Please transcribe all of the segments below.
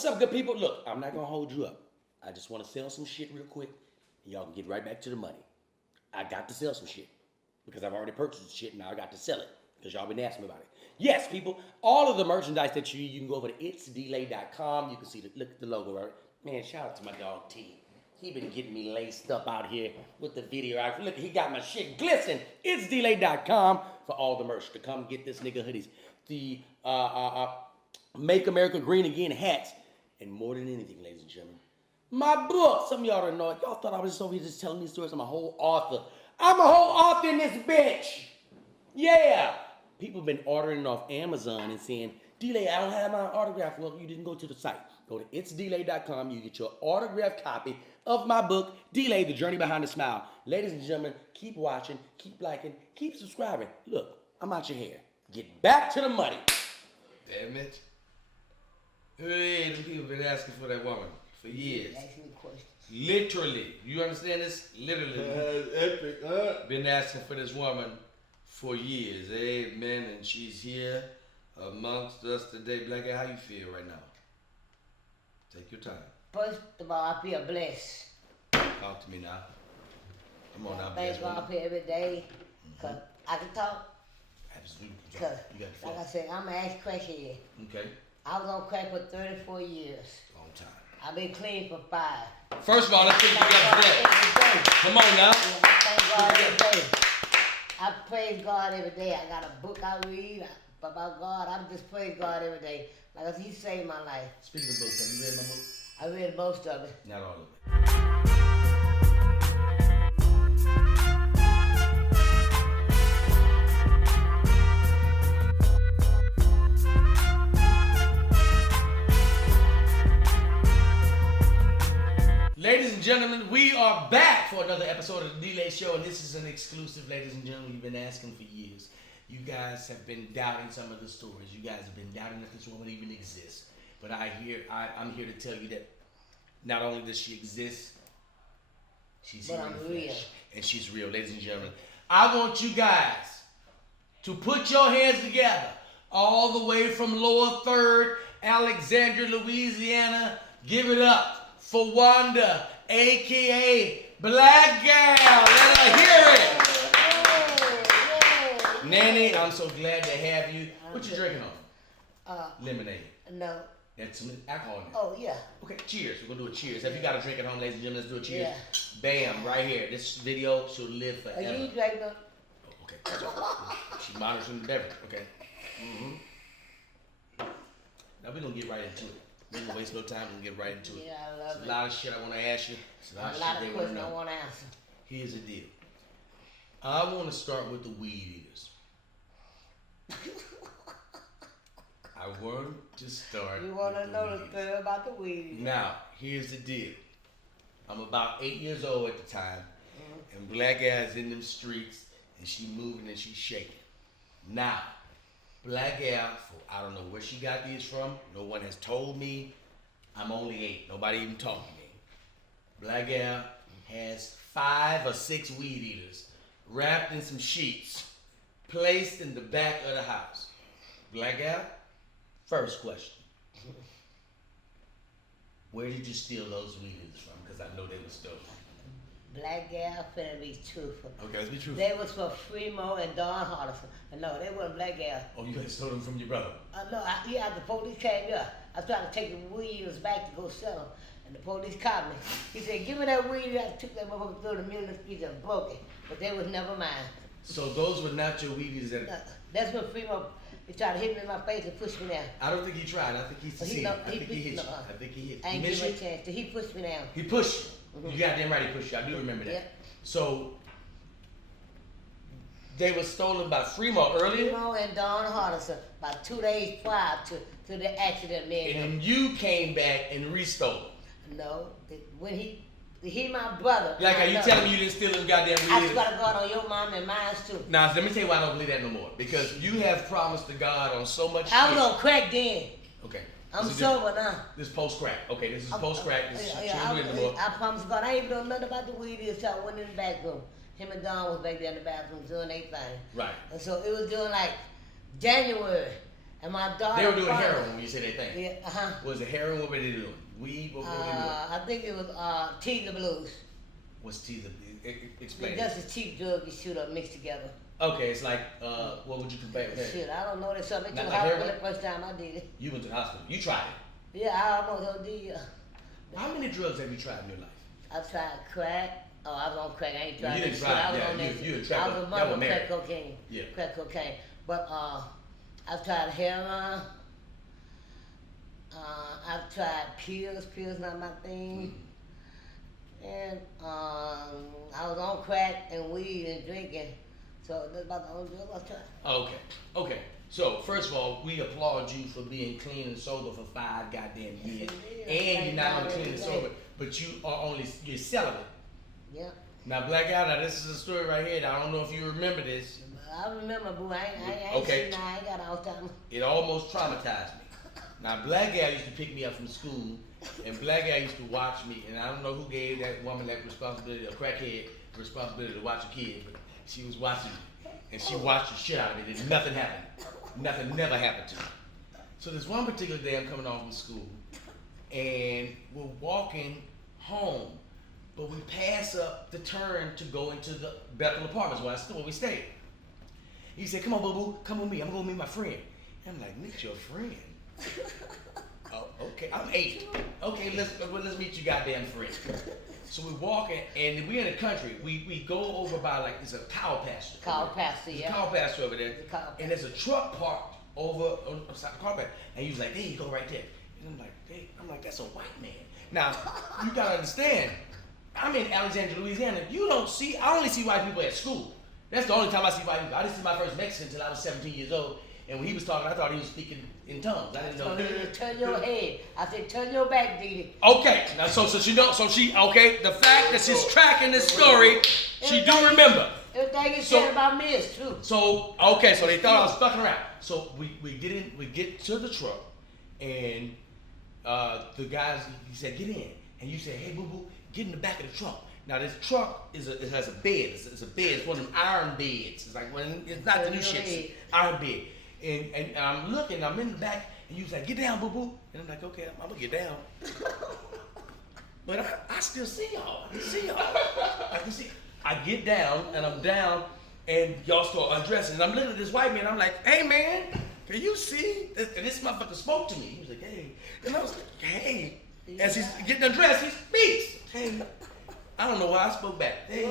What's up, good people? Look, I'm not gonna hold you up. I just want to sell some shit real quick, and y'all can get right back to the money. I got to sell some shit because I've already purchased the shit. Now I got to sell it because y'all been asking me about it. Yes, people, all of the merchandise that you can go over to itsdelay.com. You can see look at the logo, right? Man, shout out to my dog T. He been getting me laced up out here with the video. Look, he got my shit glistening. Itsdelay.com for all the merch to come get this nigga hoodies. The Make America Green Again hats, and more than anything, ladies and gentlemen, my book. Some of y'all don't know it. Y'all thought I was just over here just telling these stories. I'm a whole author. I'm a whole author in this bitch. Yeah. People have been ordering off Amazon and saying, D-Lay, I don't have my autograph. Well, you didn't go to the site. Go to itsdelay.com. You get your autographed copy of my book, D-Lay, The Journey Behind the Smile. Ladies and gentlemen, keep watching, keep liking, keep subscribing. Look, I'm out your hair. Get back to the money. Damn it. Hey, the people been asking for that woman for years. Asking me questions. Literally. You understand this? Literally. Epic, huh? Been asking for this woman for years. Amen. And she's here amongst us today. Black Guy, how you feel right now? Take your time. First of all, I feel blessed. Talk to me now. Come on now, Thank blessed God woman. for every day. Because I can talk. Absolutely. Because, You got the floor. like I said, I'm an ex-crackhead. Okay. I was on crack for 34 years. Long time. I've been clean for 5. First of all, let's put it together today. Come on now. Yeah, I thank God every day. I praise God every day. I got a book I read about God. I just praise God every day. Like I said, He saved my life. Speaking of books, have you read my book? I read most of it. Not all of it. Ladies and gentlemen, we are back for another episode of the D-Lay Show, and this is an exclusive, ladies and gentlemen. You've been asking for years. You guys have been doubting some of the stories. You guys have been doubting if this woman even exists. But I'm here to tell you that not only does she exist, she's But here I'm in the real. flesh. And she's real, ladies and gentlemen. I want you guys to put your hands together all the way from Lower 3rd, Alexandria, Louisiana. Give it up for Wanda, a.k.a. Black Girl. Let her hear it. Nanny, I'm so glad to have you. What you drinking on? Lemonade. No. That's some alcohol in it. Oh, yeah. Okay, cheers. We're going to do a cheers. If you got a drink at home, ladies and gentlemen, let's do a cheers. Yeah. Bam, right here. This video should live Are forever. you drinking? Oh, okay. She monitoring the beverage. Okay. Mm-hmm. Now we're going to get right into it. We ain't going to waste no time. We're going to get right into it. Yeah, I love There's it. a lot of shit I want to ask you. There's A lot shit of they wanna questions I know. want to answer. Here's the deal. I want to start with the weed eaters. I want to start You want with to the know weed the eaters. story about the weed? Now, here's the deal. I'm about 8 years old at the time, and Black Guy's in them streets, and she moving and she shaking. Now, Black Guy, I don't know where she got these from. No one has told me. I'm only 8. Nobody even talked to me. Black Guy has 5 or 6 weed eaters wrapped in some sheets, placed in the back of the house. Black Guy, first question. Where did you steal those weed eaters from? Because I know they were stolen. Black gal finna be truthful. Okay, let's be truthful. They was for Fremo and Don Hardison. No, they wasn't black gal. Oh, you had stolen them from your brother. No, the police came here. I tried to take the weed eaters back to go sell them. And the police caught me. He said, give me that weed. I took that motherfucker through the middle of the street and broke it. But they was never mine. So those were not your weed eaters that... That's when Fremo, he tried to hit me in my face and push me down. I don't think he tried. I think he succeeded. I think he hit you. no, I think he hit I you. ain't He give missed him you? a chance. He pushed me down. He pushed you. You goddamn right he pushed you. I do remember that. Yep. So, they were stolen by Fremont earlier, Fremo and Don Hardison about 2 days prior to the accident me and him. and then you came back and restole them. No, when he my brother. Like, are you No. telling me you didn't steal them goddamn I weed eaters? swear to God on your mom and mine too. Now, let me tell you why I don't believe that no more. Because you have promised to God on so much I was shit. on crack then. Okay. I'm This is sober now. This post-crack. Okay, this is post-crack. This is Yeah, she don't do it no more. I promise God, I ain't even know nothing about the weed until I went in the back room. Him and Don was back there in the bathroom doing their thing. Right. And so it was doing like January. And my daughter. They were doing heroin when you say that thing. Yeah, uh-huh. Was it heroin? What were they doing? Weed? What were they doing? I think it was Teaser Blues. What's teaser? Explain. That's a cheap drug you shoot up mixed together. Okay, it's like, what would you compare it with? Shit, I don't know. There's something to Not the like hospital heroin? the first time I did it. You went to the hospital. You tried it. Yeah, I almost OD. How many drugs have you tried in your life? I tried crack. Oh, I was on crack. I ain't tried You that didn't shit. try it, I was yeah, on you- that. you shit. tried I was that- a that mother was married. crack cocaine. Yeah. Crack cocaine. But I've tried heroin. I've tried pills. Pills not my thing. And I was on crack and weed and drinking. So that's about the only drugs I tried. Okay. So, first of all, we applaud you for being clean and sober for 5 goddamn years. Yeah, And you're not only thank clean and God sober, every day. but you're celibate. Yeah. Now, Black Adam, this is a story right here. I don't know if you remember this. I remember, boo. I ain't Okay. seen. I ain't got all time. It almost traumatized me. Now, Black Gal used to pick me up from school, and Black Gal used to watch me, and I don't know who gave that woman that responsibility, a crackhead, responsibility to watch a kid, but she was watching me, and she watched the shit out of me, and nothing happened. Nothing never happened to me. So this one particular day, I'm coming home from school, and we're walking home, but we pass up the turn to go into the Bethel Apartments where we stayed. He said, "Come on, boo-boo, come with me. I'm gonna meet my friend." And I'm like, "Nick, your friend?" Oh, okay. I'm 8. Okay, let's meet your goddamn friend. So we're walking, and we're in the country. We go over by like it's a cow pasture. Cow pasture, There's yeah. a cow pasture over there, There's a cow pasture. and there's a truck parked over on the side of the car pasture. And he was like, "There you go, right there." And I'm like, "Hey," that's a white man. Now you gotta understand, I'm in Alexandria, Louisiana. I only see white people at school. That's the only time I see white people. I didn't see my first Mexican until I was 17 years old. And when he was talking, I thought he was speaking in tongues. I didn't know. Turn your head. I said, turn your back, Dee. Okay, now the fact that she's tracking this story, she do remember. Everything you So- said about me is true. So they thought I was fucking around. So we get to the truck, and the guys, he said, "Get in," and you said, "Hey, boo boo, get in the back of the truck." Now this truck it has a bed. It's a bed. It's one of them iron beds. It's like it's not the new shit. It's iron bed. And I'm looking. I'm in the back, and you was like, "Get down, boo boo," and I'm like, "Okay, I'm gonna get down." But I still see y'all. I can see y'all. I can see. I get down, and I'm down, and y'all start undressing. And I'm looking at this white man. I'm like, "Hey, man, can you see?" And this motherfucker spoke to me. He was like, "Hey," and I was like, "Hey." As he's getting undressed, he speaks. Hey, I don't know why I spoke back. Hey,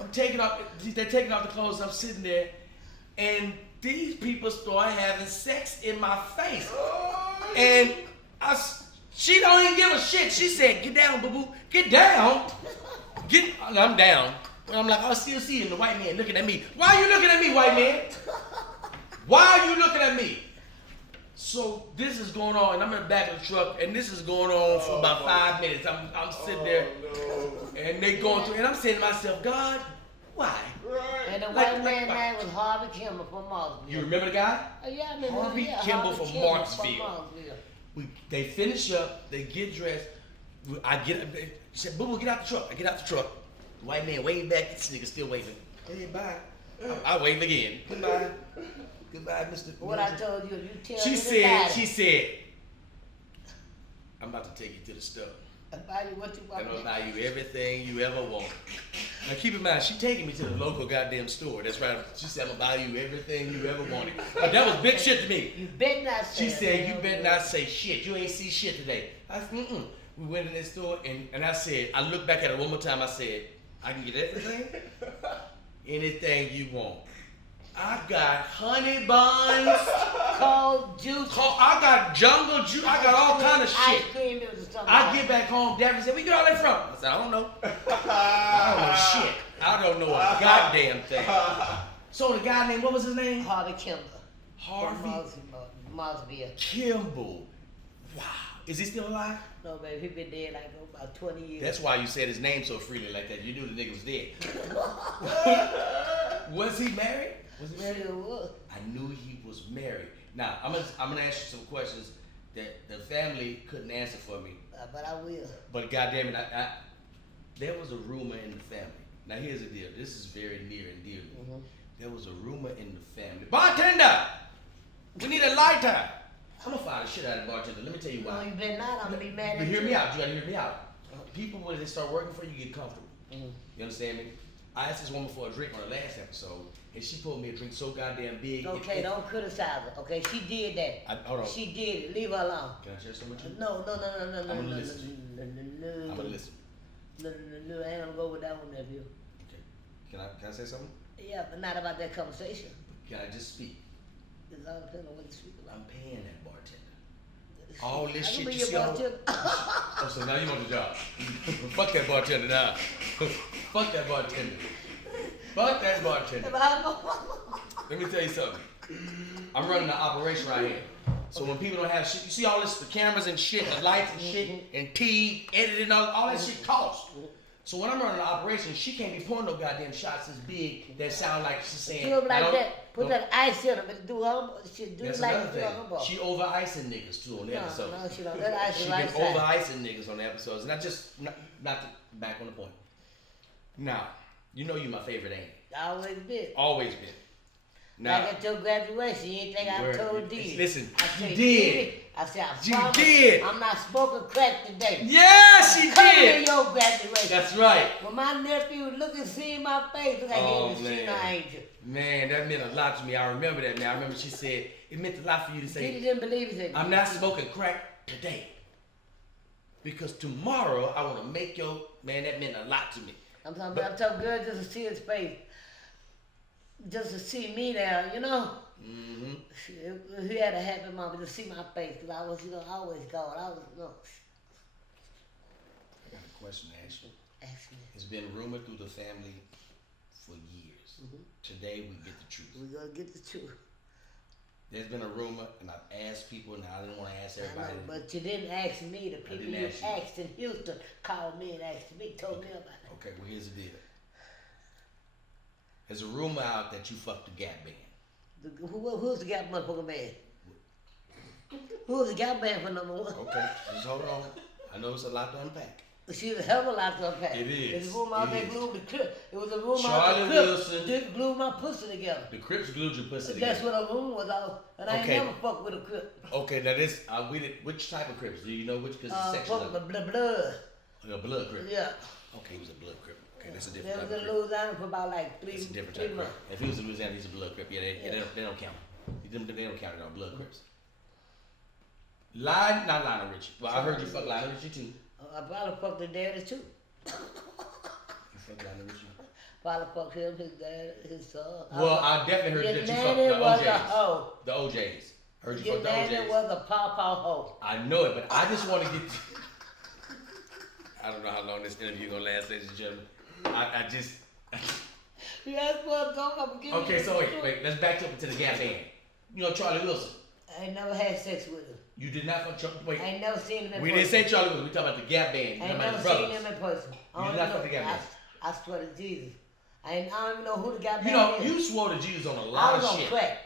I'm taking off. They're taking off the clothes. I'm sitting there, and these people start having sex in my face, and she don't even give a shit. She said, "Get down, boo boo, get down, get." And I'm down, and I'm like, I still seeing the white man looking at me. Why are you looking at me, white man? Why are you looking at me? So this is going on, and I'm in the back of the truck, and this is going on for about 5 minutes. I'm sitting there, and they going through, and I'm saying to myself, God, why? And the Like- white man name was Harvey Kimball from Marksville. You remember the guy? Oh, yeah, I remember. Harvey yeah, Kimball Harvey from Kimball Marksville. Marksville. They finish up, they get dressed. I get, he said, "Boo boo, get out the truck." I get out the truck. The white man waved back. This nigga still waving. Hey, bye. I wave again. Goodbye. Goodbye, Mr. What I told you, if you tell She me said, "I'm about to take you to the store. I buy you what you I'm want. gonna buy you everything you ever want." Now keep in mind, she taking me to the local goddamn store. That's right. She said, "I'm gonna buy you everything you ever wanted." But that was big shit to me. You better not say She it, said, man. "You better not say shit. You ain't see shit today." I said, "Mm-mm." We went in that store, and I said, I looked back at her one more time. I said, "I can get everything, anything you want. I got honey buns. Cold juice. I got jungle juice. I got all kind of shit." Ice cream, it was something. I get back home, Daphne said, "Where you get all that from?" I said, "I don't know. I don't know shit. I don't know a goddamn thing." So the guy named, what was his name? Harvey Kimball. Harvey Marksville. Kimball. Wow. Is he still alive? No, baby, he been dead like about 20 years. That's why you said his name so freely like that. You knew the nigga was dead. Was he married? Was he married? Sure was. I knew he was married. Now, I'm gonna ask you some questions that the family couldn't answer for me. But I will. But goddamn it, there was a rumor in the family. Now here's the deal. This is very near and dear to me. Mhm. There was a rumor in the family. Bartender! We need a lighter. I'm gonna fire the shit out of the bartender. Let me tell you No, why. you better not. I'm gonna be mad But at hear you. me out. You gotta hear me out. People, when they start working for you, get comfortable. Mhm. You understand me? I asked this woman for a drink on the last episode, and she pulled me a drink so goddamn big. Okay, don't criticize her. Okay, she did that. Hold on. She did it. Leave her alone. Can I share some with you? No. I'm gonna no, listen. no. I'm gonna listen. No, I ain't gonna go with that one, nephew. Okay. Can I say something? Yeah, but not about that conversation. Can I just speak? It's all depends on what you speak about. I'm paying that bartender. All this I shit can be you your see on. bartender. Oh, so now you want the job? Fuck that bartender now. Fuck that bartender. Fuck that bartender. If I go- Let me tell you something. I'm running the operation right here. So when people don't have shit, you see all this, the cameras and shit, the lights and shit, and T, editing, all that shit costs. So when I'm running the operation, she can't be pouring no goddamn shots as big that sound like she's saying. Do it like "Don't- that. Put don't-" that ice in them and do her. She do That's it like another do thing. her ball. She over icing niggas too on the episode. No, she don't. That ice She is been right over side. icing niggas on the episodes, and I just not to back on the point. Now, you know you my favorite, ain't you? I always been. Always been. Now, Like at your graduation, you ain't think I Word. told D. Listen, I you said, did. I said, I You promise did. I'm not smoking crack today. yeah, she Coming to did. your graduation. That's right. When my nephew look and see my face, look like Oh, he seen man. an angel. Man, that meant a lot to me. I remember that now. I remember she said it meant a lot for you to Diddy say, didn't believe it. I'm not smoking crack today. Because tomorrow I want to make your, man, that meant a lot to me. I'm talking girl just to see his face. Just to see me there, you know? Mm-hmm. He had a happy moment to see my face, because I was, always gone. I was, I got a question to ask you. ask me. It's been rumored through the family for years. Today we get the truth. We're going to get the truth. There's been a rumor, and I've asked people, and I didn't want to ask I everybody. know, but you didn't ask me. The people didn't you ask you. asked in Houston called me and asked me, told me about it. Okay, well here's the deal. There's a rumor out that you fucked the Gap Band. Who's the Gap motherfucker man? Who's the Gap band for number one? Okay, just hold on. I know it's a lot to unpack. She's a hell of a lot to unpack. It is. It's a room out It there is. glued the crib. It was a room out Charlie there Wilson. glued my pussy together. The Crips glued your pussy That's together. what a room was out. And I Okay. ain't never fucked with a crip. Okay, now this, which type of Crips? Do you know which? Because the section Fuck of the blood. a blood Crip. Yeah. Okay, he was a blood Crip. Okay, that's a They different was type of in Crip. Louisiana for about like three That's a different type of Crip. months. If he was in Louisiana, he's a blood Crip. Yeah, they don't count. They don't count it on blood Crips. Not Lionel Richie. Well, I heard you fuck Lionel Richie too. I probably fucked the daddy too. You fuck Lionel Richie. Probably fucked him, his dad, his son. Well, I definitely heard Your that you fucked nanny the was a OJs. hoe. The OJs. Heard you Your fucked the nanny OJs. was a pawpaw hoe. I know it, but I just want to get. I don't know how long this interview gonna last, ladies and gentlemen. I just. You asked for a dog, I'm giving Okay, you so the wait. truth. Let's back up to the Gap Band. You know Charlie Wilson. I ain't never had sex with him. You did not fuck Charlie. Wait. I ain't never seen him in We person. didn't say Charlie Wilson. We talking about the Gap Band. I You ain't talking never about his seen brothers. him in person. You did not fuck the Gap Band. I swear to Jesus. I don't even know who the Gap You Band know, is. you swore to Jesus on a I lot was of on shit. crack.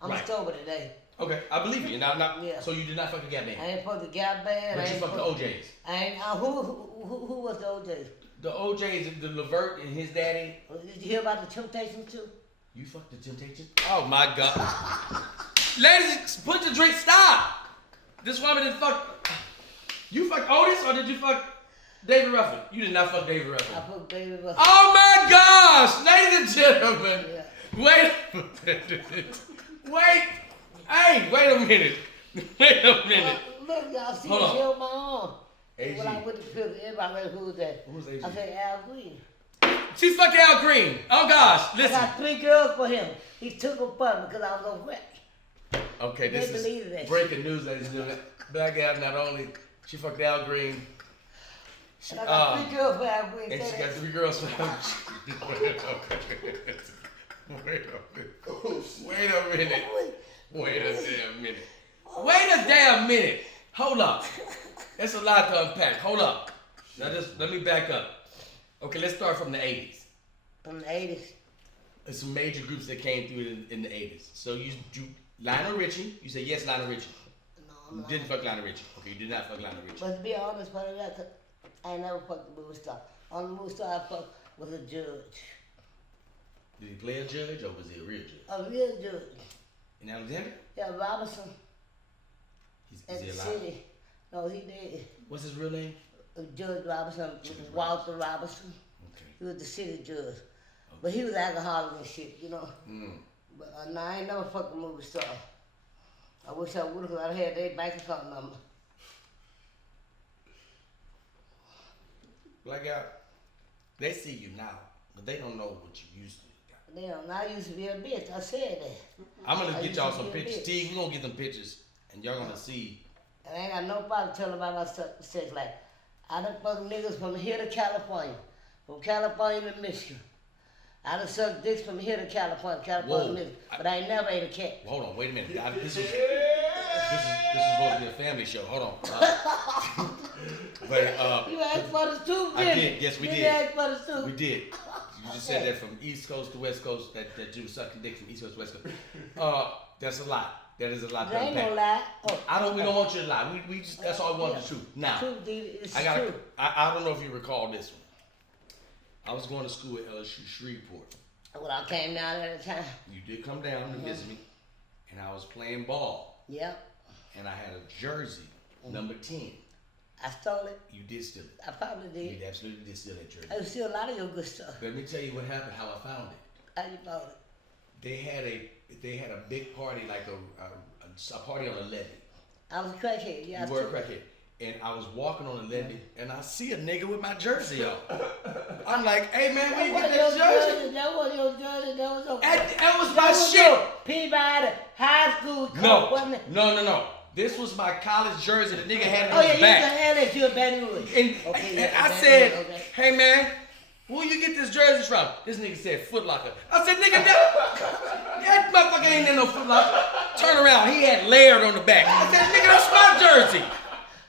I'm Right. sober today. Okay, I believe you. Now, Yeah. So you did not fuck the Gap Band. I ain't fucked the Gap Band. But I you ain't fucked the OJs. I ain't, who was the OJ? The OJs, the Levert and his daddy. Did you hear about the Temptations too? You fucked the Temptations? Oh my God. Ladies, put the drink, stop! This woman didn't fuck. You fucked Otis or did you fuck David Ruffin? You did not fuck David I Ruffin. put David Ruffin. Oh my gosh! Ladies and gentlemen. Yeah. Wait a minute. Wait. Hey, wait a minute. Wait a minute. Look, y'all see Hold the on. shit on my arm. AG. When I went to prison, everybody asked who was that? Who was AG? I said Al Green. She fucked Al Green. Oh gosh, I listen. got 3 girls for him. He took them from me because I was on crack. Okay, this They believe is that breaking news, ladies and gentlemen. Black Al not only she fucked Al Green, And I got 3 girls for Al Green. and Say she that. got 3 girls from Wait a minute. Wait a damn minute. Wait a damn minute. Hold up. That's a lot to unpack. Hold up. Now just let me back up. Okay, let's start from the 80s. From the 80s. There's some major groups that came through in the 80s. So you Lionel Richie, you said yes, Lionel Richie. No, You I'm not. didn't fuck Lionel Richie. Okay, you did not fuck Lionel Richie. But to be honest, part of that, I ain't never fucked the movie star. Only movie star I fucked was a judge. Did he play a judge or was he a real judge? A real judge. In Alexandria? Yeah, Robinson Is at he the alive? city. No, he did. What's his real name? Judge Robinson, Walter Robinson. Okay. He was the city judge. But he was alcoholic and shit, you know. Mm. But nah, I ain't never fucking movie star. I wish I would have, I had their bank account number. Black Guy, they see you now, but they don't know what you used to. Damn, I used to be a bitch. I said that. I'm gonna I get used y'all to some be a pictures. bitch. T, we gonna get them pictures, and y'all gonna see. And I ain't got nobody telling about my sex life. I done fuck niggas from here to California, from California to Michigan. I done sucked dicks from here to California, Whoa. to Michigan. But I ain't never ate a cat. Well, hold on, wait a minute. This is supposed to be a family show. Hold on. But You asked for the truth, I didn't did. Yes, we you did. asked for the truth. we did. You just said that from East Coast to West Coast that you were sucking dick from East Coast to West Coast. That's a lot. That is a lot. There ain't no lie. Oh, We don't want you to lie. We just that's all we want the truth. Now, Truth, dude, it's I got. true. I don't know if you recall this one. I was going to school at LSU Shreveport. When I came down there at the time. You did come down to visit me, and I was playing ball, Yep. and I had a jersey, number 10. I stole it. You did steal it. I probably did. You absolutely did steal that jersey. I steal a lot of your good stuff. Let me tell you what happened, how I found it. How you found it? They had a big party, like a party on a levee. I was a crackhead. Yeah, You were a crackhead. And I was walking on the levee, and I see a nigga with my jersey on. I'm like, hey man, where you get this jersey? That was your jersey. That was your. That was That my was shit. your Peabody High School coat, wasn't it? No. This was my college jersey. The nigga had it Oh on yeah, his you back. can have that. You a Baton Rouge. And, Okay, and yeah, I Baton said, Rouge, okay. hey man, where you get this jersey from? This nigga said Foot Locker. I said, nigga, that motherfucker ain't in no Foot Locker. Turn around, he had Laird on the back. I said, nigga, that's my jersey.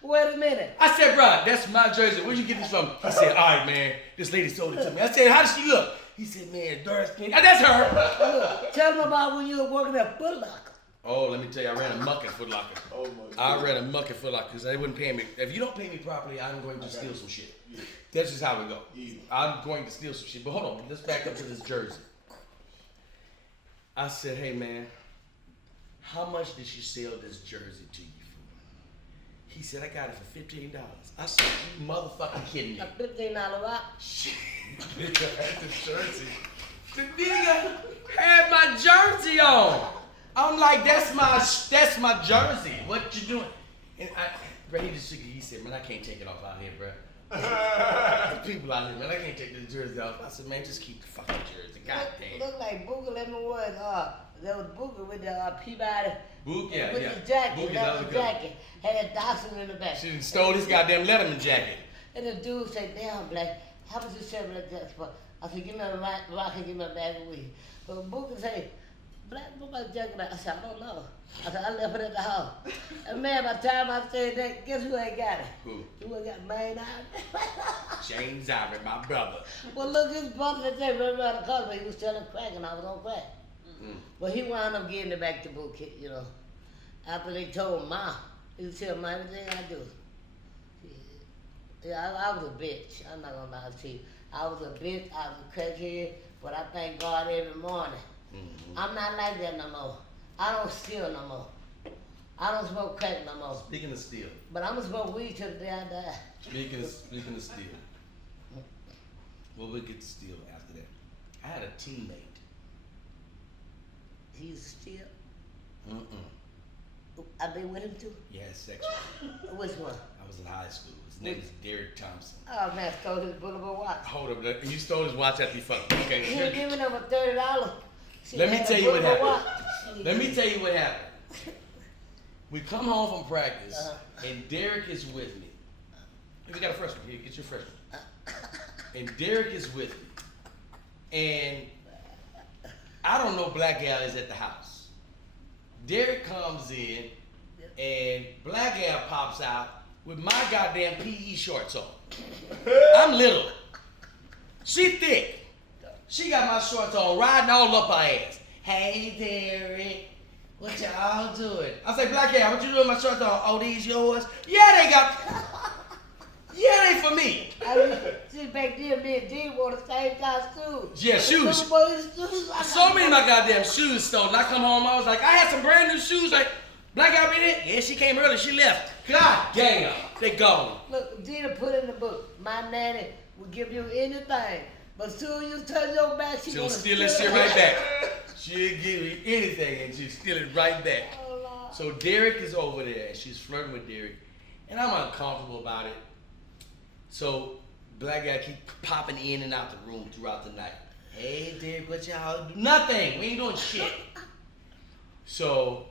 Wait a minute. I said, bro, that's my jersey. Where'd you get this from? He said, all right, man, this lady sold it to me. I said, how does she look? He said, man, dark skin. That's her. Look, tell them about when you were working at Foot Locker. Oh, let me tell you, I ran a muck at Foot Locker. Oh my God. I ran a muck at Foot Locker because they wouldn't pay me. If you don't pay me properly, I'm going to steal some shit. That's just how we go. I'm going to steal some shit. But hold on, let's back up to this jersey. I said, hey man, how much did she sell this jersey to you for? He said, I got it for $15. I said, you motherfucking kidding me. A $15 rock. Nigga had this jersey. The nigga had my jersey on. I'm like, that's my jersey. What you doing? And bro, he just he said, man, I can't take it off out here, bro. There's people out here, man, I can't take this jersey off. I said, man, just keep the fucking jersey. God damn. Look like Booger Lemon was. There was Booger with the Peabody. Boog, yeah, with yeah. the jacket. Boog is That out was the the cover. jacket. Had a Dawson in the back. She done stole his goddamn Letterman jacket. And the dude said, damn, Black, how much you sell that jacket for? I said, give me a rock and give me a bag of weed. But Booker said, Black, put my jacket back. I said, I don't know. I said, I left it at the house. And man, by the time I said that, guess who ain't got it? Who? Who ain't got Maine out? James Ivory, my brother. Well, look, his brother that day right around the corner, he was selling crack and I was on crack. Mm. But he wound up getting it back to Booker, you know. After they told Ma, he would tell Ma everything I do. Yeah, I was a bitch. I'm not gonna lie to you. I was a bitch, I was a crackhead, but I thank God every morning. Mm-hmm. I'm not like that no more. I don't steal no more. I don't smoke crack no more. Speaking of steel, But I'm gonna smoke weed till the day I die. speaking of steel, well, we'll get to steel after that. I had a teammate. He used to steal. Mm-mm. I been with him too. He had sex with me. Which one? I was in high school. His name is Derek Thompson. Oh man, stole his Boulevard watch. Hold up, you stole his watch after you fucked him. He ain't Okay. giving him a $30. Let me tell you what happened. happened. Let me tell you what happened. We come home from practice, Uh-huh. and Derek is with me. We got a freshman. Here, get your freshman. And Derek is with me. And I don't know Black Gal is at the house. Derek comes in, and Black Gal pops out with my goddamn PE shorts on. I'm little. She thick. She got my shorts on, riding all up her ass. Hey, Derek, what y'all doing? I say, Black Gal, what you doing with my shorts on? Oh, these yours? Yeah, they got. Yeah, it ain't for me. I mean, see, back then, me and D wore the same costume. Yeah, shoes. Little boys' shoes. So many of my goddamn shoes stolen. I come home, I was like, I had some brand new shoes. Like, Black Guy been in? Yeah, she came early, she left. God damn, they gone. Look, Dina put in the book, my nanny will give you anything, but soon you turn your back, She'll gonna steal that shit right back. She'll give you anything and she'll steal it right back. Oh, Lord. So Derek is over there and she's flirting with Derek. And I'm uncomfortable about it. So Black Guy keep popping in and out the room throughout the night. Hey Derek, what y'all do? Nothing. We ain't doing shit. So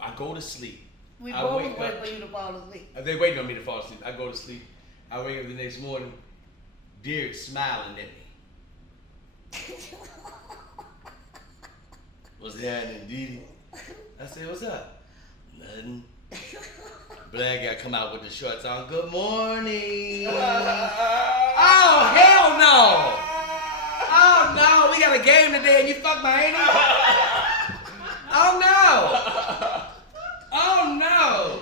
I go to sleep. We I both wake wait up. for you to fall asleep. They waiting on me to fall asleep. I go to sleep. I wake up the next morning. Derek smiling at me. What's happening, Didi? I said, what's up? Nothing. Black Guy come out with the shorts on. Good morning. Oh, hell no. Oh, no. We got a game today and you fucked my anal? Oh, no. Oh, no.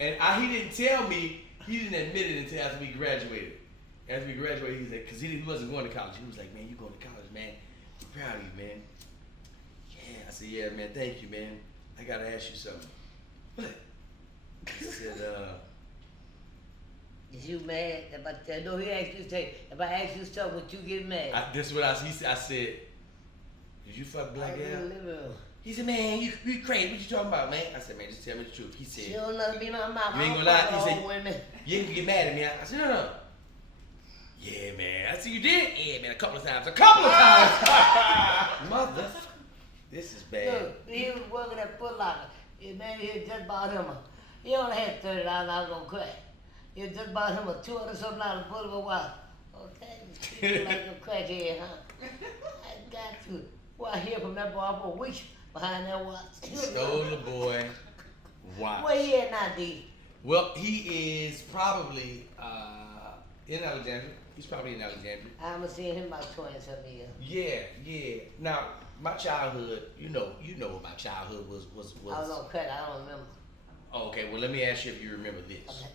And he didn't tell me, he didn't admit it until after we graduated. After we graduated, he was like, because he wasn't going to college. He was like, man, you going to college, man. I'm proud of you, man. Yeah, I said, yeah, man, thank you, man. I got to ask you something. What? He said, Is you mad? No, he asked you to say, if I ask you something, would you get mad? this is what I said, did you fuck Black I was in the Gal? living room. He said, man, you crazy. What you talking about, man? I said, man, just tell me the truth. He She said, don't let me know my mouth. You ain't gonna I lie, don't he fuck said- old women. you ain't gonna get mad at me. I said, no. Yeah, man. I said, you did? Yeah, man, a couple of times. Mother, this is bad. Look, he was working at Foot Locker. His man, he had just bought him he only had $30, I was gonna crack. He had just bought him a $200-something full of a while. Okay, you like a crackhead, huh? I got you. Boy, I hear from that boy for weeks behind that watch. Stole the boy. Wow. Where he at now, D? Well, he is probably in Alexandria. He's probably in Alexandria. I haven't seen him about 20-something years. Yeah. Now, my childhood, you know what my childhood was. I was on crack, I don't remember. Oh, okay, well, let me ask you if you remember this. Okay.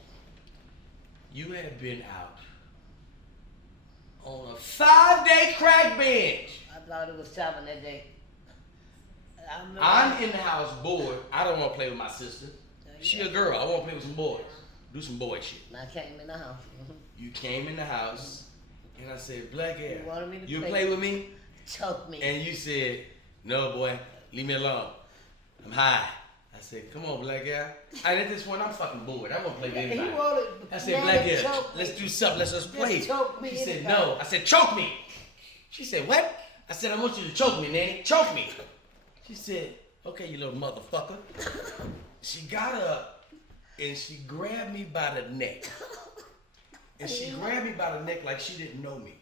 You had been out on a 5-day crack binge. I thought it was 7 that day. I remember I'm in the house bored. I don't want to play with my sister. She a girl. I want to play with some boys. Do some boy shit. And I came in the house. You came in the house, and I said, Black Air, You wanted me to you play play with me? Choke me. And you said, no, boy, leave me alone. I'm high. I said, come on, Black Air. And at this point, I'm fucking bored. I want to play with He anybody. wanted I said, man Black to Air, choke me. let's do something. Let's just play. choke me She said, anytime. no. I said, choke me. She said, what? I said, I want you to choke me, Nanny. Choke me. She said, okay, you little motherfucker. She got up and she grabbed me by the neck. And she grabbed me by the neck like she didn't know me.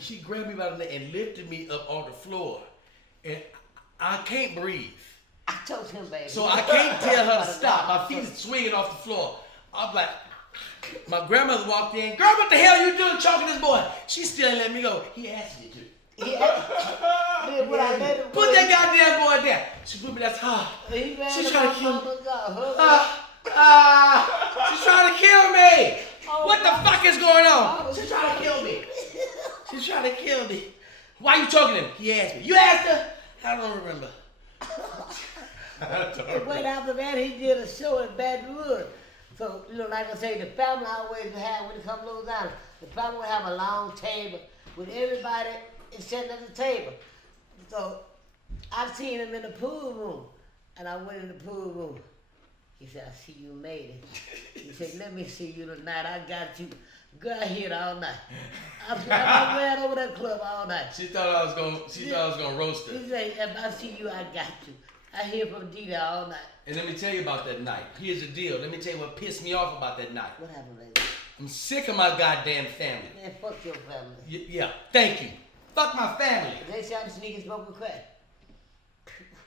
She grabbed me by the neck and lifted me up on the floor. And I can't breathe. I told him, baby. So I can't tell her to stop. My feet is swinging off the floor. I'm like, my grandmother walked in. Girl, what the hell you doing choking this boy? She still ain't let me go. He asked you to. Then when I let him Put that goddamn boy down. She put me that's hard. he ran She's to trying my to kill me. mama's house. She's trying to kill me. Oh, What the fuck is going on? Oh, She's trying to kill me. She's trying to kill me. Why you choking him? He asked me. You asked her? I don't remember. And right after that, he did a show in Baton Rouge. So, like I say, the family always have, when it comes to Louisiana, the family would have a long table with everybody sitting at the table. So, I've seen him in the pool room, and I went in the pool room. He said, I see you made it. He said, let me see you tonight. I got you. Girl, I hit all night. I ran over that club all night. She thought I was gonna roast her. He said, if I see you, I got you. I hear from Dita all night. And let me tell you about that night. Here's the deal. Let me tell you what pissed me off about that night. What happened, lady? I'm sick of my goddamn family. Man, fuck your family. Yeah, thank you. Fuck my family. They say I'm sneaking smoking crack.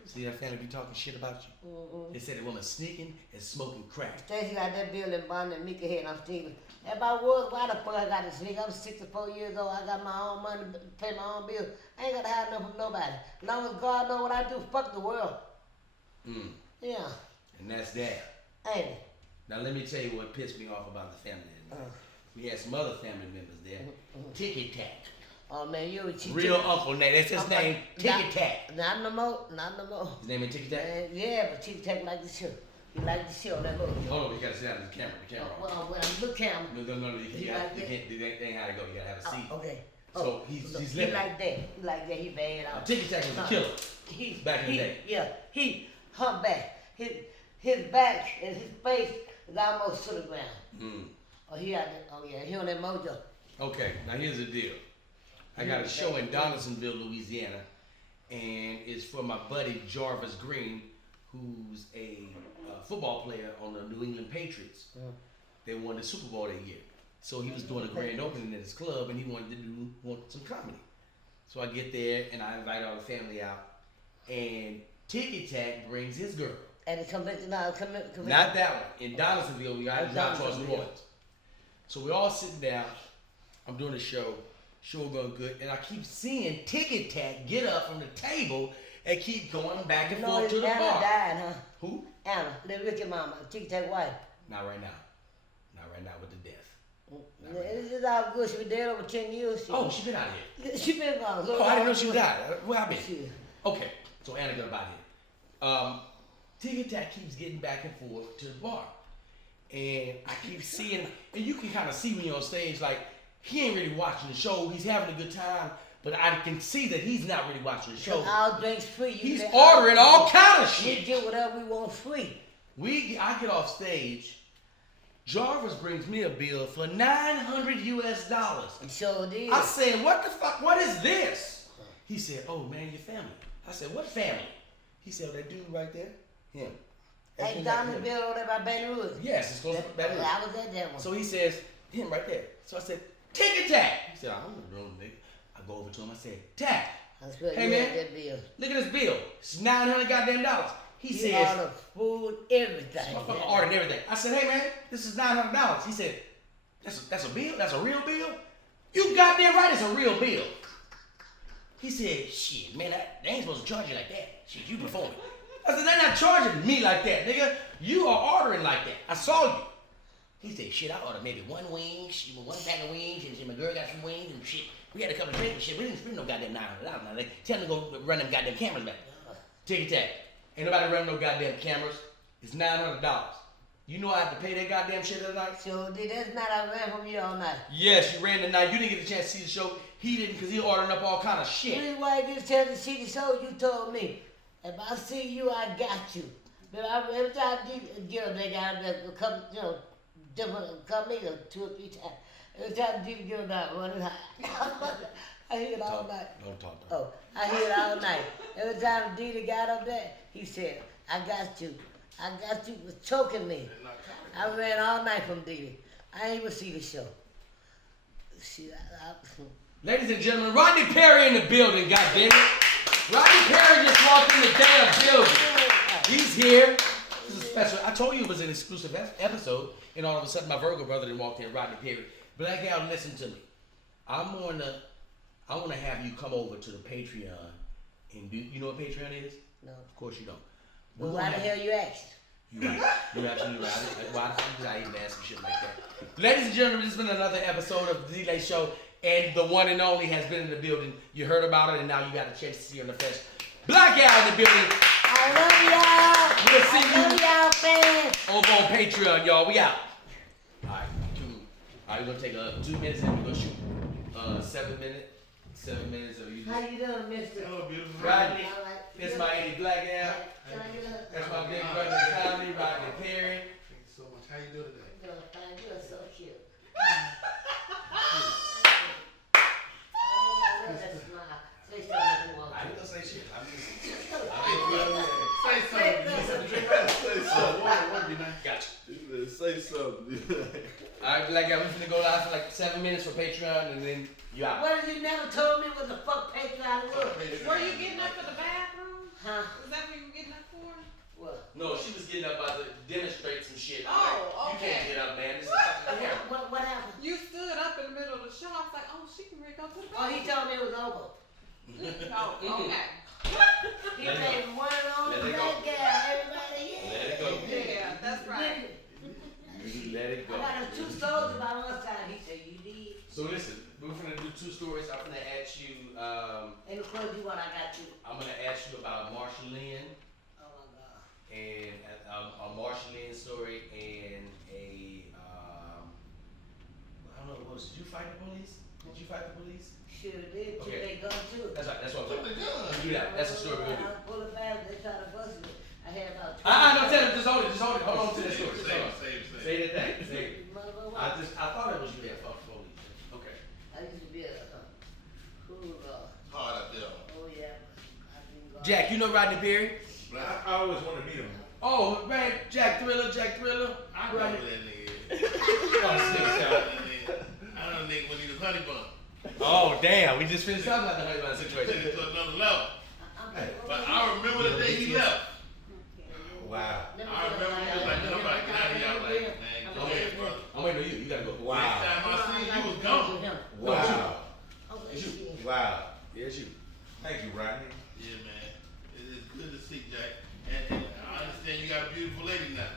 See that family be talking shit about you? Mm-hmm. They said the woman sneaking and smoking crack. Stacy got that bill in Bond and Mika here and I'm sneaking. If I was, why the fuck I got to sneak? I'm 64 years old. I got my own money to pay my own bills. I ain't got to hide nothing from nobody. As long as God know what I do, fuck the world. Mm. Yeah, And that's that. ain't it? Now let me tell you what pissed me off about the family that night. We had some other family members there. Ticky Tack. Oh man, you a cheat. Real Uncle Nate. That's his name. Ticky Tack. Not no more. Not no more. His name is Ticky Tack? Man, yeah, but Ticky Tack like the show. He like the show. That movie. Hold on, you gotta sit down in the camera. The camera. Well, look camera. No, you He can't. like You that? can't. That ain't how to go. You gotta have a seat. Okay. So he's he living. like that. He like that. He bad out. Ticky Tack was a killer. He's Back in the day. Yeah, he humpback. His back and his face is almost to the ground. Mm. Oh, he out there. Oh yeah, he on that mojo. Okay, now here's the deal. I got a show in Donaldsonville, Louisiana, and it's for my buddy Jarvis Green, who's a football player on the New England Patriots. They won the Super Bowl that year. So he was doing a grand opening at his club, and he wanted to want some comedy. So I get there, and I invite all the family out, and Ticky Tack brings his girl. And the convention, Not that one. In Donaldsonville, we got a job towards New Orleans. So we all sitting down. I'm doing a show going good, and I keep seeing Ticky Tack get up from the table and keep going back and forth to the Anna bar. died, huh? Who? Anna, the Ricky mama, Ticky Tack wife. Not right now. Not right now with the death. This is all good. She been dead over 10 years. Oh, she been out of here. She been gone. Oh, I didn't know she was out. Where I been? She- Okay, so Anna got about here. Ticky Tack keeps getting back and forth to the bar. And I keep seeing, and you can kind of see when you're on stage, like, he ain't really watching the show. He's having a good time, but I can see that he's not really watching the show. All drinks free. You He's get ordering all kind of We shit. get whatever we want free. I get off stage. Jarvis brings me a bill for $900 US. And so did. I said, what the fuck? What is this? He said, oh man, your family. I said, what family? He said, that dude right there, him. That's Hey, him, down him. the bill over there by Baton Rouge. Yes, it's close to Baton Rouge. I was at that one. So he says, him right there. So I said, Ticky Tack. He said, I don't know, nigga. I go over to him. I said, Tack, That's good. Hey, You man. had that bill. look at this bill. It's $900 goddamn dollars. He You says, ordered food, everything. motherfucker ordered everything. I said, hey man, this is $900. He said, that's a bill? That's a real bill? You goddamn right, it's a real bill. He said, shit, man, they ain't supposed to charge you like that. Shit, you performing. I said, they're not charging me like that, nigga. You are ordering like that. I saw you. He said, shit, I ordered maybe one wing, one pack of wings, and my girl got some wings and shit. We had a couple of drinks and shit. We didn't spend no goddamn $900 now. They tell them to go run them goddamn cameras back. Ticky Tack. Ain't nobody running no goddamn cameras. It's $900. You know I have to pay that goddamn shit that night? So did that's not I ran from you all night. Yes, you ran the night. You didn't get a chance to see the show. He didn't because he ordering up all kind of shit. Reason why I just tell the city so you told me. If I see you, I got you. But every time I did get them, they got them a couple, different companies, 2 or 3 times. Every time I did get them out running high. I hear it all night. Don't talk. Oh, I hear it all night. Every time Didi got up there, he said, I got you. I got you. Was choking me. I ran all night from Didi. I ain't even see the show. See, Ladies and gentlemen, Rodney Perry in the building, goddammit. Rodney Perry just walked in the damn building. He's here. This is special. I told you it was an exclusive episode, and all of a sudden my Virgo brother didn't walk in, Rodney Perry. Black Al, listen to me. I want to have you come over to the Patreon and do. You know what Patreon is? No. Of course you don't. Well, why the hell you asked? You're right. You're absolutely right. Why did I even ask some shit like that? Ladies and gentlemen, this has been another episode of the D-Lay Show, and the one and only has been in the building. You heard about it, and now you got a chance to see her in the flesh. Black Al in the building. I love y'all. We'll see I love y'all, fans. over on Patreon, y'all. We out. All right, we're gonna take 2 minutes and we're gonna shoot 7 minutes. 7 minutes of you. How you doing, mister? Oh, beautiful. Rodney, All right. it's my Eddie Black Al. Can I get a... That's my big brother in comedy, Rodney Perry. Thank you so much. How you doing today? You're fine. You're so cute. That's smile. Say something you want I to. ain't gonna say shit. I'm just. Say something. Say something. What be nice? Gotcha. Say something. Alright, Black Al, we're gonna go live for like 7 minutes for Patreon and then you out. What if you never told me what the fuck Patreon was? Were you getting up for the bathroom? Huh? Is that what you were getting up for? What? No, she was getting up about to demonstrate some shit. Oh, You can't okay. get up, man. This is fucking hair. What happened? You stood up in the middle of the show. I was like, oh, she can go to the Oh, he bathroom. told me it was over. Oh, okay. He Let it made one on Let the it black go. guy. Everybody, yeah. Let it go. Yeah, that's right. Did let it go. I got 2 stores by one side. He said, you did. So listen, we're gonna do 2 stories. I'm gonna ask you. And the clothes you want, I got you. I'm gonna ask you about Marsha Lynn Oh my God. and a Marsha Lynn story and a I don't know what was it? Did you fight the police? Did you fight the police? Sure did. Took Okay. they gun too. That's right. That's what I'm Took talking the about. gun. We do that. That's the story we're gonna do. I pulled it back. They tried to bust me. I had about 20. No, tell him. Just hold it. Just hold it. Hold on to that story. Just hold on. Save. Say that thing. Say it. Motherfucker, I thought it was you that fucked police. Okay. I used to be a cool girl. Hard up there. Oh yeah. I didn't go. Jack, you know Rodney Perry? I always wanted to meet him. Oh man, Jack Thriller. I know Rodney. who that nigga is. Oh, snitch out. I know the nigga when he was honey bun. Oh damn, we just finished talking about the honey bun Took situation. it to another level. I'm But I remember the day he left. Wow. I remember he was like, man, I'm about to get out of here. I was like, man, go ahead, brother. I'm waiting on you. You gotta go. Next time I see you, you was gone. Wow. It's you. Wow. Yeah, it's you. Thank you, Rodney. Yeah, man. It's good to see Jack. And I understand you got a beautiful lady now.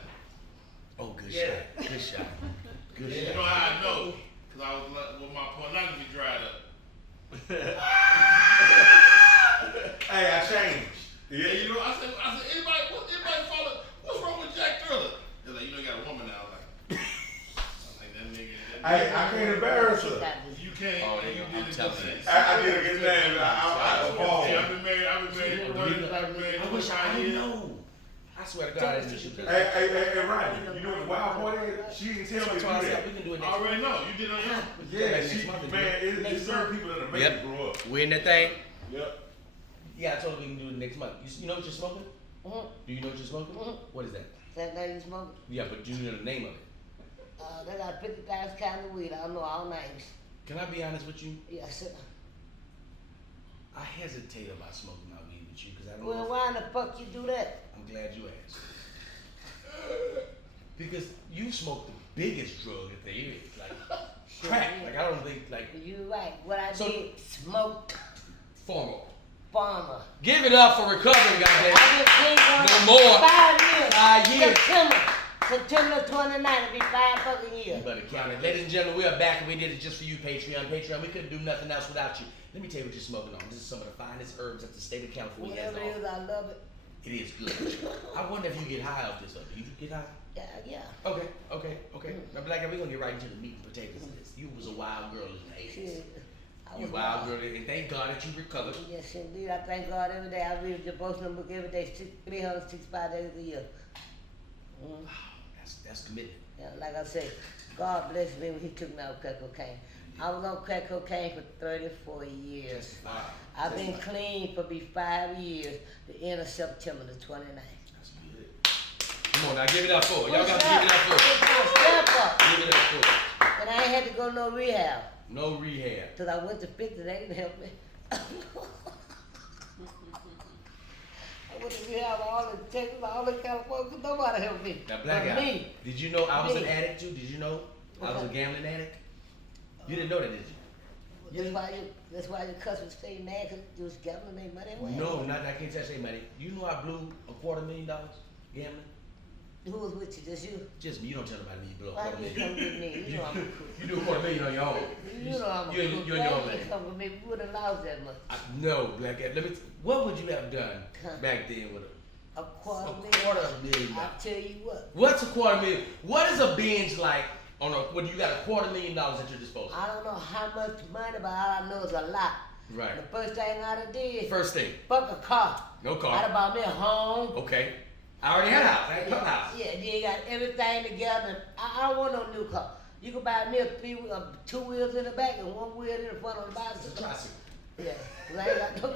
Oh, good Yeah. shot. Good shot. Good You shot. know how I know? Because I was with my pornography dried up. Hey, I changed. Yeah, you know, I said, anybody follow? What's wrong with Jack Thriller? They're like, you know, you got a woman now. I was like, that nigga. Hey, I can't embarrass her. You can't. Oh, you I'm did it telling good you. thing. I did a good name. I appalled. I've been married for 30, I've been married I for wish I 5 didn't years. know. I swear to God, I didn't know she did. Hey, Rodney, you know what the wild part is? She didn't tell me to do that. We can do it I next already know. You did on your own. Yeah, Next month, man, it's certain people that make Yep. you grow up. We in that thing? Yep. Yeah, I told her we can do it next month. You know what you're smoking? Mm-hmm. Do you know what you're smoking? Mhm. What is that? That lady smoking. Yeah, but do you know the name of it? They got 50,000 kinds of weed. I don't know all names. Can I be honest with you? Yes, sir. I hesitate about smoking my weed with you because I don't Well, know. why in the fuck you do that? I'm glad you asked. Because you smoke the biggest drug that there is, like crack. Like I don't think like You right. What I So- did, smoked formal. farmer. Give it up for recovering, goddamn. I been clean for No more. 5 years. 5 years. September 29, it'll be 5 fucking You years. better count it. Ladies and gentlemen, we are back and we did it just for you, Patreon. Patreon, we couldn't do nothing else without you. Let me tell you what you're smoking on. This is some of the finest herbs that the state of California has Whatever to it is, offer. I love it. It is good. I wonder if you get high off this stuff. Do you get high? Yeah. Okay. Now, Black, we're gonna get right into the meat and potatoes of this. You was a wild girl in the 80s. Shit. I You was wild girl, and thank God that you recovered. Yes, indeed. I thank God every day. I read the devotional book every day, 365 days a year. Mm. That's commitment. Yeah, like I said, God bless me when He took me out of crack cocaine. I was on crack cocaine for 34 years. Wow. I've been clean for 5 years, the end of September the 29th. That's good. Come on now, give it up for her. Y'all got to give it up for her. Step up. Give it up for her. And I ain't had to go to no rehab. No rehab. Because I went to 50, they didn't help me. I went to rehab all in Texas, all in California, 'cause nobody helped me. Now, Black But Guy, me. did you know I was an Me. addict too? Did you know I was a gambling addict? You didn't know that, did you? That's why your customer stay mad, because you was gambling their money away. No, not I can't touch any money. You know I blew $250,000 gambling? Who was with you? Just you? Just me. You don't tell nobody you blew Why you come with $250,000. me? You know I'm a crook. You do $250,000 on your own. You know I'm a You- crook. you're Why your own you man. come with me? We would have lost that much. No, Black Guy. What would you have done Huh. back then with A a $250,000. $250,000? I'll tell you what. What's a $250,000? What is a binge like on when you got a $250,000 at your disposal? I don't know how much money, but all I know is a lot. Right. The first thing I'd have did, First thing, fuck a car. no I'd car. have bought me a home. Okay. I already had a house. I had a house. Yeah, you got everything together. I don't want no new car. You can buy me a 2 wheels in the back and 1 wheel in the front on the It's a bicycle. tricycle. Yeah, 'cause I ain't got no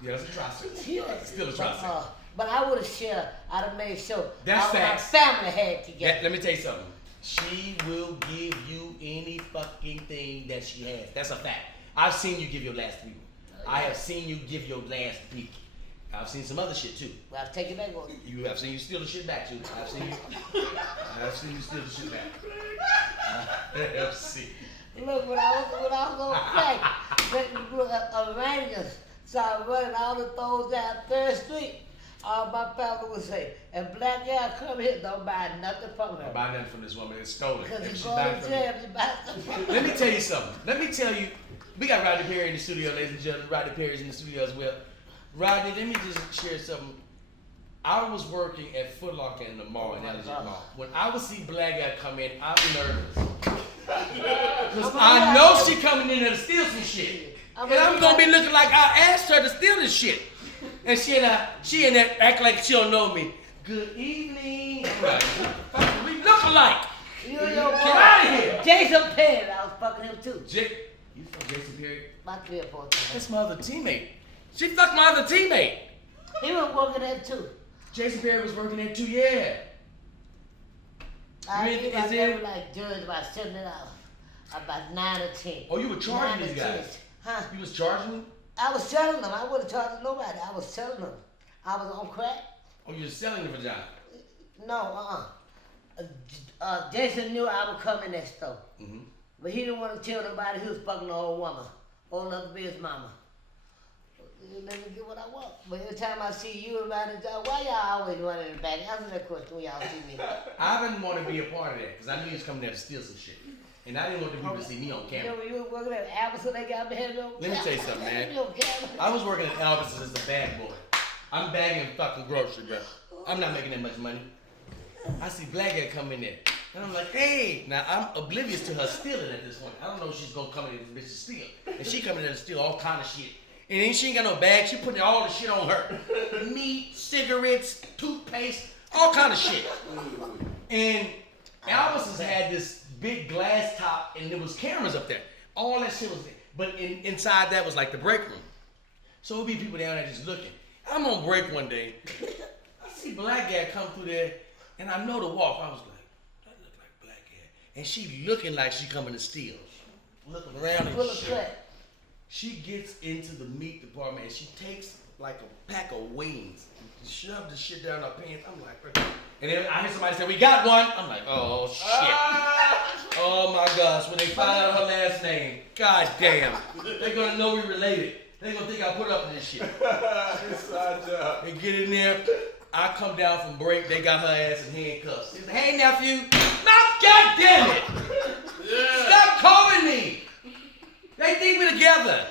Yeah, it's a tricycle. Yeah. Still a tricycle. But I would have shared. I'd have made sure That's my facts. family had together. Let me tell you something. She will give you any fucking thing that she has. That's a fact. I've seen you give your last people. I have seen you give your last peak. I've seen some other shit too. Well, I'll take it back on you. I've seen you steal the shit back too. I've seen you steal the shit back. I've seen. Look, when I was on crack, a Rangers started running all the throws down 3rd Street. All my family would say, if black girl come here, don't buy nothing from I her. buy nothing from this woman. It's stolen. Because If you she go buy to it from jail, you buy something from her. Let me tell you something. Let me tell you, we got Rodney Perry in the studio, ladies and gentlemen. Rodney Perry's in the studio as well. Rodney, let me just share something. I was working at Foot Locker in the mall, in Energy Mall. When I would see black guy come in, I'm nervous. Because I know she coming in there to steal some shit. And I'm going to be looking like I asked her to steal this shit. And she in there act like she don't know me. Good evening. I'm like, what the fuck do we look alike? You and your boy. Get out of here. Jason Perry, I was fucking him too. You from Jason Perry? My 3 or 4 times. That's my other teammate. She fucked my other teammate. He was working there too. Jason Perry was working there too, yeah. I You think is I it- never like judged about $70. About 9 or 10. Oh, you were charging 9 or these 10. guys? Huh? You was charging them? I was selling them. I wouldn't charge nobody. I was selling them. I was on crack. Oh, you were selling the vagina? No, Jason knew I would come in that store. Mm-hmm. But he didn't want to tell nobody he was fucking an old woman. Old other bitch mama. Let me get what I want. But every time I see you around the job, why y'all always running in the back? Answer that question when y'all see me. I didn't want to be a part of that because I knew he was coming there to steal some shit. And I didn't want the people to see me on You camera. know when you were working at Albertson, they got me here. Let me tell you something, man. On camera. I was working at Elvis as a bag boy. I'm bagging fucking grocery, bro. I'm not making that much money. I see black guy come in there. And I'm like, hey. Now, I'm oblivious to her stealing at this point. I don't know if she's going to come in there this bitch to steal. And she coming in there to steal all kind of shit. And then she ain't got no bag. She putting all the shit on her. Meat, cigarettes, toothpaste, all kind of shit. And Albertsons had this big glass top and there was cameras up there. All that shit was there. But inside that was like the break room. So it'd be people down there just looking. I'm on break one day. I see black guy come through there and I know the walk. I was like, that look like black guy. And she looking like she coming to steal. Looking around and Full of shit. crack. She gets into the meat department and she takes like a pack of wings and shoves the shit down her pants. I'm like, and then I hear somebody say, we got one. I'm like, oh shit. Oh my gosh, when they find out her last name, god damn. They're gonna know we related. They're gonna think I put up with this shit. They get in there, I come down from break, they got her ass in handcuffs. She said, hey nephew, no, god damn it. Stop calling me. They think we're together.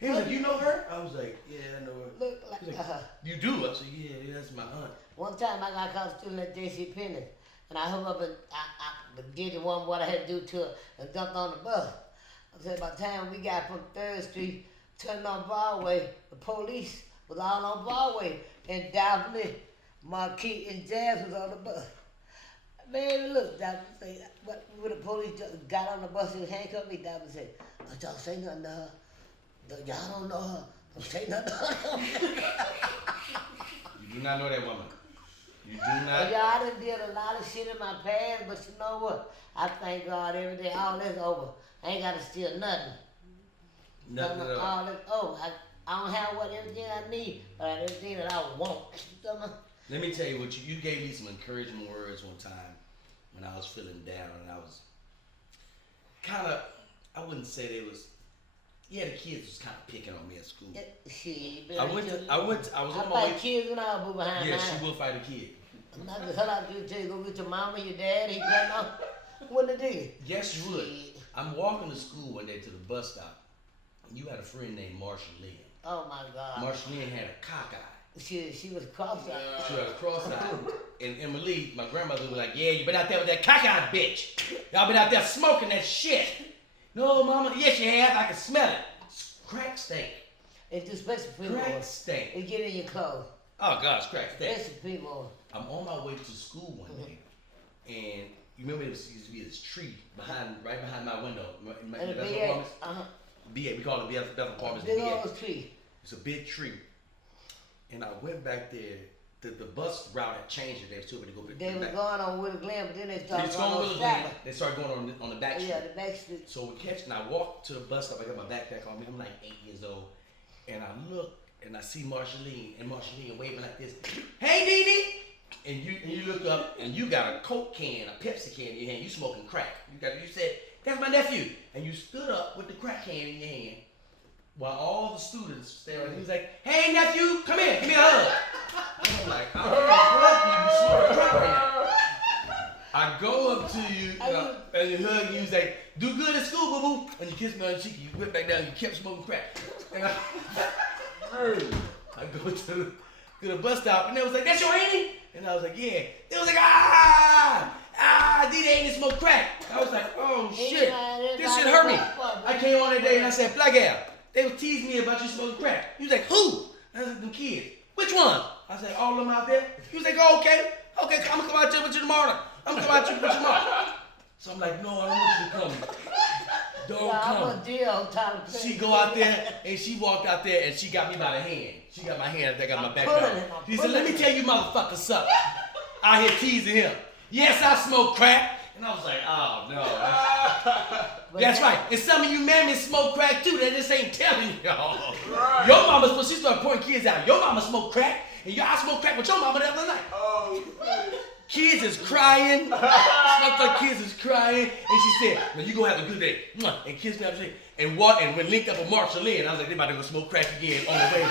He was like, you know her? I was like, yeah, I know her. Look like He's like, you do? I said, yeah, that's my aunt. One time I got caught stealing at J.C. Penney, and I hung up and I did the one what I had to do to her and dumped on the bus. I said by the time we got from 3rd Street, turned on Broadway, the police was all on Broadway, and Daphne, Marquis, and Jazz was on the bus. Man, look, Daphne said, when the police just got on the bus and handcuffed me, Daphne said, don't y'all say nothing to her. Y'all don't know her. Don't say nothing to her. You do not know that woman. You do But not. y'all, I done did a lot of shit in my past, but you know what? I thank God every day, all that's over. I ain't gotta steal nothing. Nothing at all. All that's over. I don't have everything I need, but I have everything that I want. You know what I mean? Let me tell you what you gave me some encouragement words one time when I was feeling down and I was kind of, I wouldn't say they was, yeah, the kids was kind of picking on me at school. Shit, I was on my I way. fight kids and all boo behind Yeah, mine. she will fight a kid. I'm not gonna tell out you tell you go get your mama, your dad, he got no. What they did? Yes, you would. Shit. I'm walking to school one day to the bus stop, and you had a friend named Marsha Lynn. Oh my God. Marsha Lynn had a cockeye. She was cross-eyed. She had a cross-eye. And Emily, my grandmother, was like, yeah, you been out there with that cockeye bitch. Y'all been out there smoking that shit. No, mama. Yes, you have. I can smell it. Crack stink. It's just special people. Crack stink. It get in your clothes. Oh, gosh, crack stink. Special people. I'm on my way to school one day, and you remember there used to be this tree right behind my window. In And the the Bethel big, Apartments. big BA, we call it Bethel Apartments. BA. old tree. It's a big tree. And I went back there. The bus route had changed today, so we to go back. They was going on Willow Glen, but then they started It's going going on Willow Stratton. Glen. They started going on the back street. Yeah, the back street. So we catch, and I walk to the bus stop. I got my backpack on me. I'm like 8 years old, and I look and I see Marshalline, and Marshalline waving like this. Hey, Dee Dee! And you look up, and you got a Coke can, a Pepsi can in your hand. You smoking crack. You said, that's my nephew. And you stood up with the crack can in your hand, while all the students staring. He was like, "Hey nephew, come here, give me a hug." And I'm like, "I'm gonna hug you, you smoking crack right now." I go up to you, and you hug you. He's like, "Do good at school, boo boo." And you kiss me on the cheek. You whip back down. You kept smoking crack. And I go to the bus stop, and they was like, "That's your auntie?" And I was like, "Yeah." They was like, D ain't smoke crack. I was like, "Oh shit, this shit hurt me." I came on that day and I said, "Black Al, they was teasing me about you smoking crack." He was like, "Who?" I was like, "Them kids." "Which one?" I said, "All of them out there." He was like, "Oh, okay, I'm gonna come out there with you tomorrow. I'm gonna come out there with you tomorrow." So I'm like, "No, I don't want you to come. Don't come." She go out there and she walked out there and she got me by the hand. She got my hand, I got my back down. He said, "Let me tell you motherfuckers something. Out here teasing him. Yes, I smoke crack." And I was like, "Oh no." That's right. And some of you mammies smoke crack too. They just ain't telling y'all. Right. Your mama, she started pointing kids out. Your mama smoke crack, and I smoked crack with your mama the other night. Oh, Kids is crying. Motherfucking kids is crying. And she said, "Well, you gonna have a good day." And kissed me up and went linked up with Marshall Lynn. I was like, they about to go smoke crack again on the way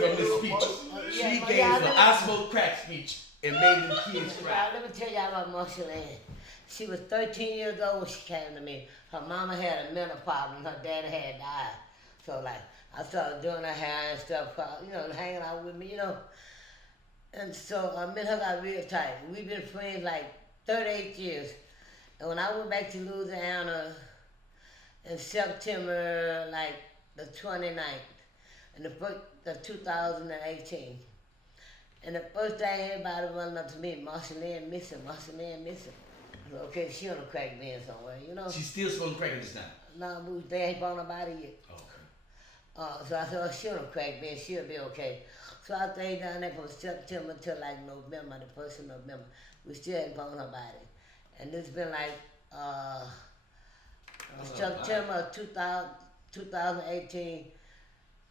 from this speech. She gave an I smoke crack speech and made them kids cry. Let me tell y'all about Marshall Lynn. She was 13 years old when she came to me. Her mama had a mental problem. Her daddy had died. So like, I started doing her hair and stuff, hanging out with me, And so me and her got real tight. We've been friends like 38 years. And when I went back to Louisiana in September, like the 29th, in the first of 2018, and the first day everybody running up to me, "Marshall Lynn missing, Marshall Lynn missing." I said, "Okay, she on a crack bin somewhere, She's still smoking crack at this time? No, they ain't found nobody yet. Okay. So I said, "Oh, she on a crack bin, she'll be okay." So I stayed down there from September till like November, the 1st of November. We still hadn't found her body. And it's been like September 2018,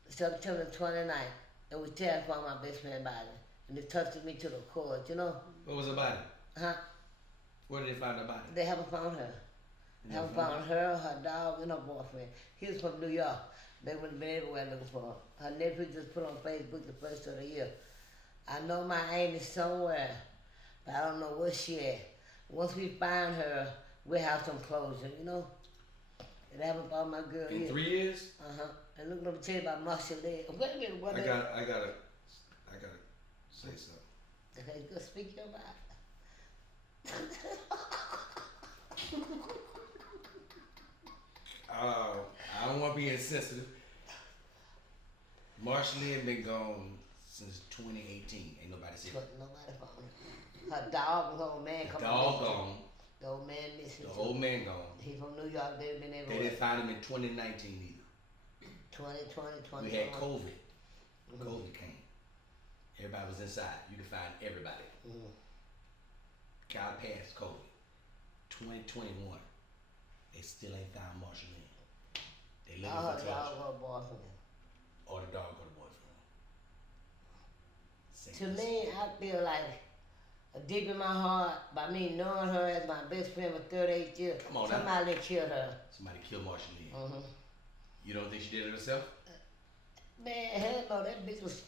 September 29th, and we still hadn't found my best friend's body. And it touched me to the core, What was her body? Huh? Where did they find her body? They haven't found her. They haven't found her, her dog, and her boyfriend. He was from New York. They would have been everywhere looking for her. Her nephew just put on Facebook the first of the year. I know my aunt is somewhere, but I don't know where she at. Once we find her, we'll have some closure, They haven't found my girl In yet. 3 years? And look, let me tell you about Marshall Lynn. Wait a minute, what? I gotta say something. Okay, go speak your mind. I don't want to be insensitive. Marshall Lynn been gone since 2018. Ain't nobody seen her. Nobody found her. Her dog and her old man The come dog gone. The old man missing. The old man gone. He from New York. They've been They everywhere. didn't find him in 2019 either. 2020. We had COVID. COVID came. Everybody was inside. You could find everybody. Got past COVID. 2021. They still ain't found Marshall Lynn. They looking Her for dog, closure. her boyfriend. Or the dog or the boyfriend. To me, I feel like deep in my heart, by me knowing her as my best friend for 38 years, Come on now. somebody killed her. Somebody killed Marshall Lynn. You don't think she did it herself? Man, hell no, that bitch was.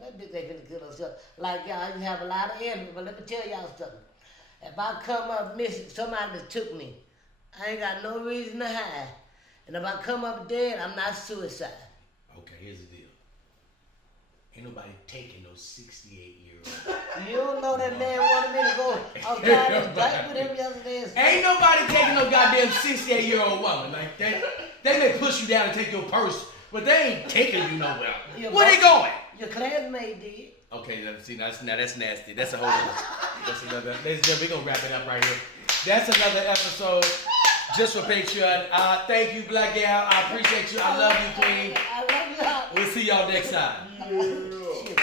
That bitch ain't finna kill herself. Like y'all, you have a lot of enemies, but let me tell y'all something. If I come up missing, somebody that took me, I ain't got no reason to hide. And if I come up dead, I'm not suicide. Okay, here's the deal. Ain't nobody taking no 68-year-old. You don't know that man wanted me to go outside and fight with him yesterday. Ain't nobody taking no goddamn 68-year-old woman. Like they may push you down and take your purse, but they ain't taking you nowhere. Where they going? Your classmate did. Okay, see, that's nasty. That's a whole other. That's another. Ladies and gentlemen, we're gonna wrap it up right here. That's another episode just for Patreon. Thank you, Black Gal. I appreciate you. I love you, Queen. I love you. We'll see y'all next time. Shit.